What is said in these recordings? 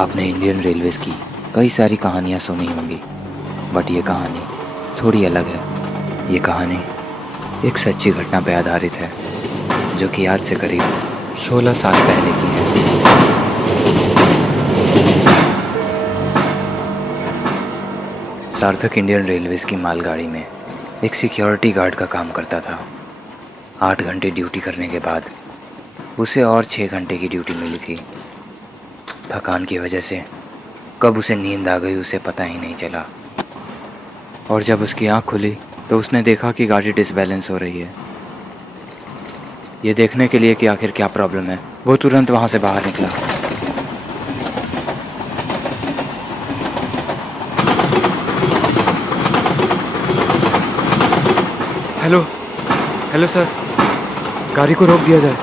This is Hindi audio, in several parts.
आपने इंडियन रेलवेज़ की कई सारी कहानियाँ सुनी होंगी, बट ये कहानी थोड़ी अलग है। ये कहानी एक सच्ची घटना पर आधारित है, जो कि आज से करीब 16 साल पहले की है। सार्थक इंडियन रेलवेज़ की मालगाड़ी में एक सिक्योरिटी गार्ड का काम करता था। 8 घंटे ड्यूटी करने के बाद उसे और 6 घंटे की ड्यूटी मिली थी। थकान की वजह से कब उसे नींद आ गई उसे पता ही नहीं चला, और जब उसकी आंख खुली तो उसने देखा कि गाड़ी डिसबैलेंस हो रही है। ये देखने के लिए कि आखिर क्या प्रॉब्लम है, वो तुरंत वहाँ से बाहर निकला। हेलो हेलो सर, गाड़ी को रोक दिया जाए,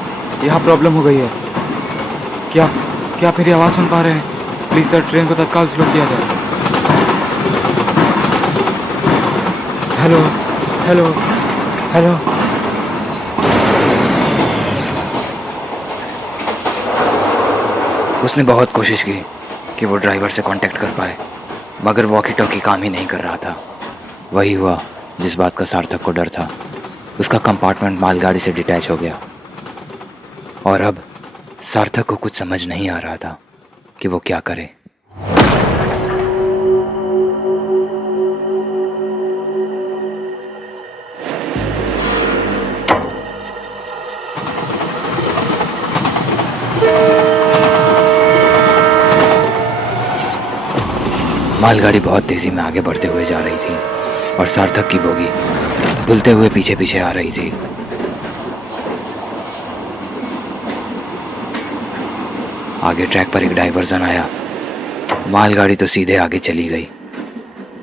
यहाँ प्रॉब्लम हो गई है। क्या क्या आप मेरी आवाज़ सुन पा रहे हैं? प्लीज़ सर, ट्रेन को तत्काल स्लो किया जाए। Hello hello hello. उसने बहुत कोशिश की कि वो ड्राइवर से कांटेक्ट कर पाए, मगर वॉकी टॉकी काम ही नहीं कर रहा था। वही हुआ जिस बात का सार्थक को डर था। उसका कंपार्टमेंट मालगाड़ी से डिटैच हो गया, और अब सार्थक को कुछ समझ नहीं आ रहा था कि वो क्या करे। मालगाड़ी बहुत तेजी में आगे बढ़ते हुए जा रही थी, और सार्थक की बोगी डुलते हुए पीछे पीछे आ रही थी। आगे ट्रैक पर एक डाइवर्जन आया। मालगाड़ी तो सीधे आगे चली गई,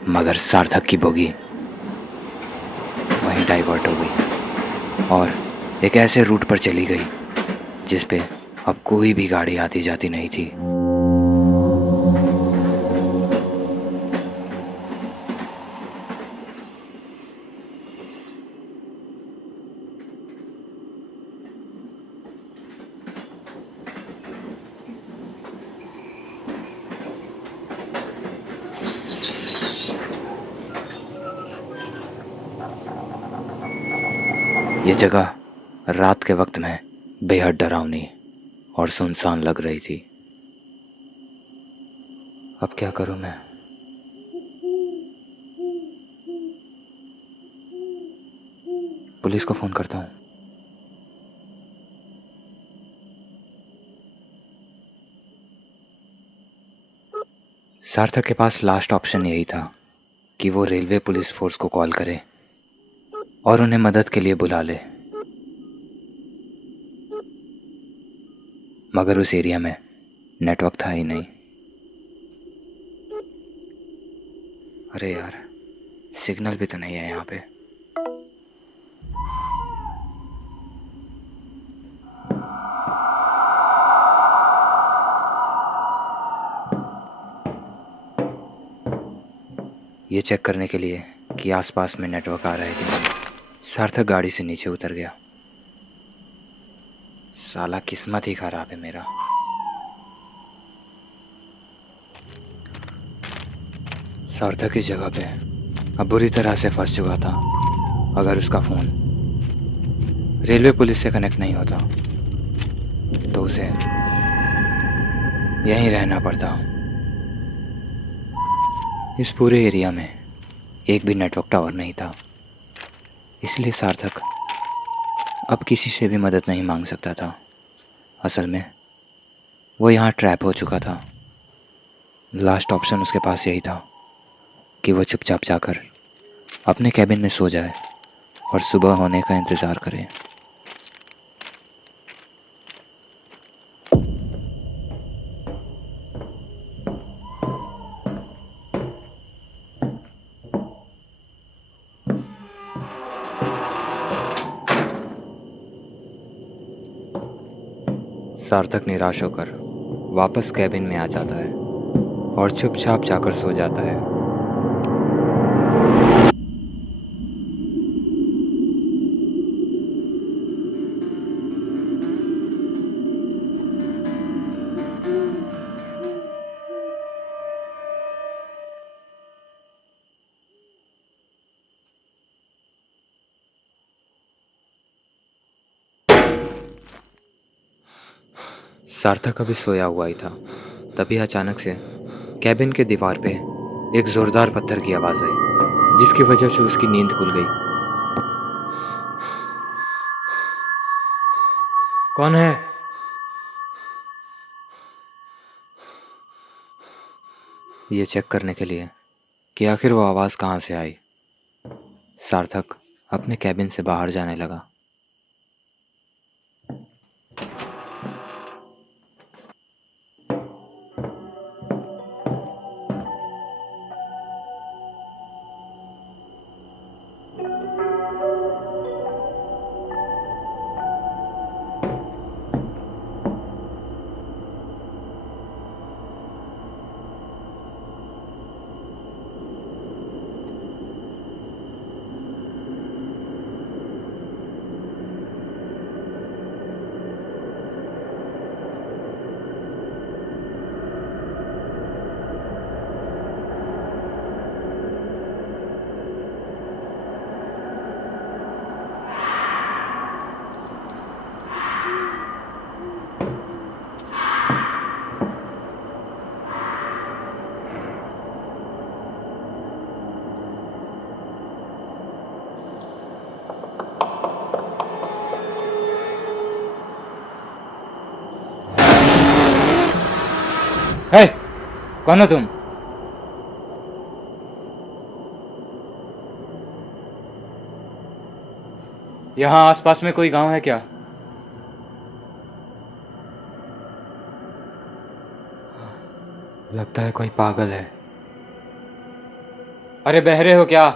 मगर सार्थक की बोगी वहीं डाइवर्ट हो गई और एक ऐसे रूट पर चली गई जिस पे अब कोई भी गाड़ी आती जाती नहीं थी। ये जगह रात के वक्त में बेहद डरावनी और सुनसान लग रही थी। अब क्या करूं मैं? पुलिस को फ़ोन करता हूं। सार्थक के पास लास्ट ऑप्शन यही था कि वो रेलवे पुलिस फोर्स को कॉल करे और उन्हें मदद के लिए बुला ले, मगर उस एरिया में नेटवर्क था ही नहीं। अरे यार, सिग्नल भी तो नहीं है यहाँ पे। ये चेक करने के लिए कि आसपास में नेटवर्क आ रहा है कि नहीं, सार्थक गाड़ी से नीचे उतर गया। साला किस्मत ही खराब है मेरा। सार्थक इस जगह पे अब बुरी तरह से फंस चुका था। अगर उसका फ़ोन रेलवे पुलिस से कनेक्ट नहीं होता तो उसे यहीं रहना पड़ता। इस पूरे एरिया में एक भी नेटवर्क टावर नहीं था, इसलिए सार्थक अब किसी से भी मदद नहीं मांग सकता था। असल में वो यहाँ ट्रैप हो चुका था। लास्ट ऑप्शन उसके पास यही था कि वो चुपचाप जाकर अपने कैबिन में सो जाए और सुबह होने का इंतज़ार करे। सार्थक निराश होकर वापस कैबिन में आ जाता है और चुपचाप जाकर सो जाता है। सार्थक अभी सोया हुआ ही था, तभी अचानक से कैबिन के दीवार पे एक जोरदार पत्थर की आवाज आई, जिसकी वजह से उसकी नींद खुल गई। कौन है? ये चेक करने के लिए कि आखिर वो आवाज कहाँ से आई, सार्थक अपने कैबिन से बाहर जाने लगा। है, कौन हो तुम? यहाँ आसपास में कोई गांव है क्या? लगता है कोई पागल है। अरे बहरे हो क्या?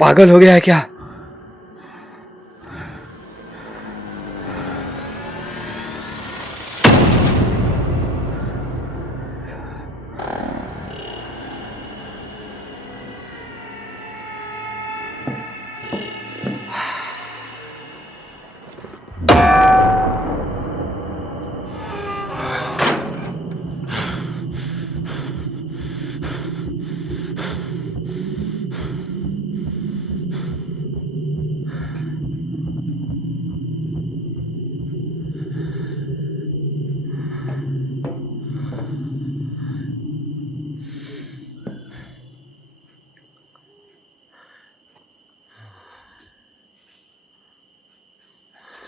पागल हो गया है क्या?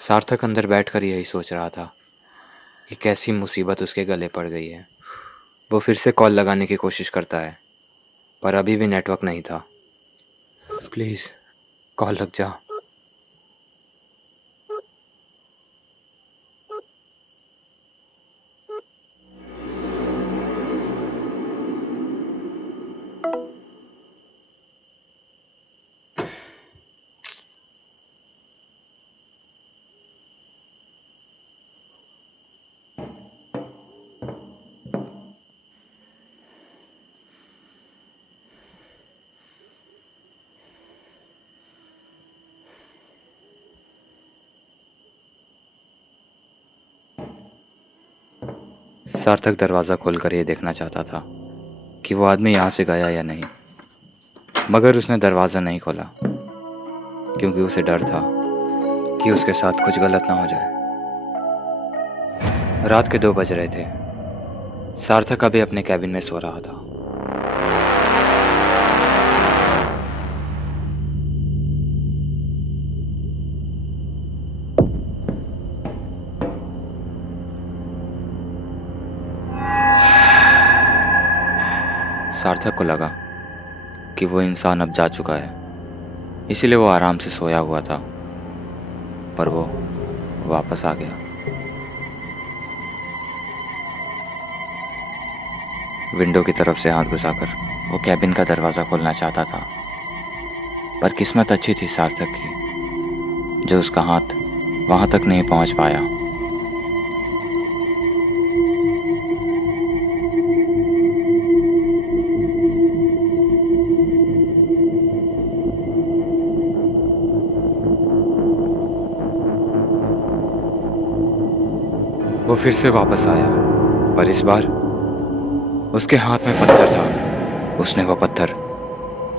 सार्थक अंदर बैठकर यही सोच रहा था कि कैसी मुसीबत उसके गले पड़ गई है। वो फिर से कॉल लगाने की कोशिश करता है, पर अभी भी नेटवर्क नहीं था। प्लीज़ कॉल लग जा। सार्थक दरवाज़ा खोलकर ये देखना चाहता था कि वो आदमी यहाँ से गया या नहीं, मगर उसने दरवाज़ा नहीं खोला क्योंकि उसे डर था कि उसके साथ कुछ गलत ना हो जाए। रात के 2 बज रहे थे। सार्थक अभी अपने कैबिन में सो रहा था। सार्थक को लगा कि वो इंसान अब जा चुका है, इसीलिए वो आराम से सोया हुआ था, पर वो वापस आ गया। विंडो की तरफ से हाथ घुसाकर वो कैबिन का दरवाज़ा खोलना चाहता था, पर किस्मत अच्छी थी सार्थक की, जो उसका हाथ वहाँ तक नहीं पहुँच पाया। वो फिर से वापस आया, पर इस बार उसके हाथ में पत्थर था। उसने वो पत्थर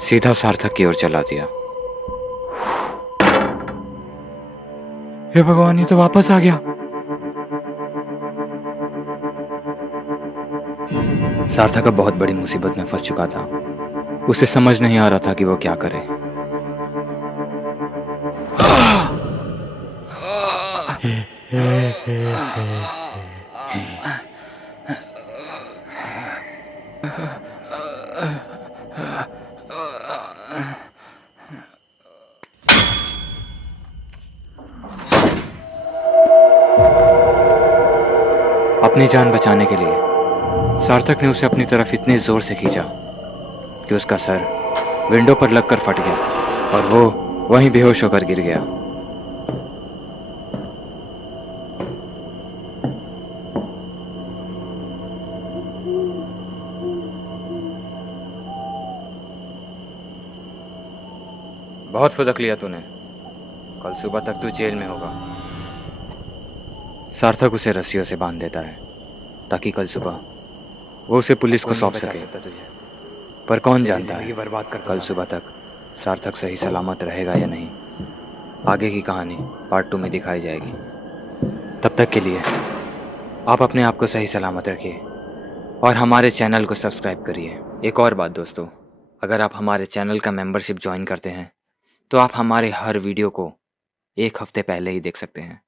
सीधा सार्थक की ओर चला दिया। हे भगवान, ये तो वापस आ गया। सार्थक अब बहुत बड़ी मुसीबत में फंस चुका था। उसे समझ नहीं आ रहा था कि वो क्या करे। अपनी जान बचाने के लिए सार्थक ने उसे अपनी तरफ इतने जोर से खींचा कि उसका सर विंडो पर लगकर फट गया और वो वहीं बेहोश होकर गिर गया। बहुत फुदक लिया तूने। कल सुबह तक तू जेल में होगा। सार्थक उसे रस्सियों से बांध देता है ताकि कल सुबह वो उसे पुलिस को सौंप सके। पर कौन जानता है कल सुबह तक सार्थक सही सलामत रहेगा या नहीं। आगे की कहानी पार्ट 2 में दिखाई जाएगी। तब तक के लिए आप अपने आप को सही सलामत रखिए और हमारे चैनल को सब्सक्राइब करिए। एक और बात दोस्तों, अगर आप हमारे चैनल का मेंबरशिप ज्वाइन करते हैं तो आप हमारे हर वीडियो को एक हफ्ते पहले ही देख सकते हैं।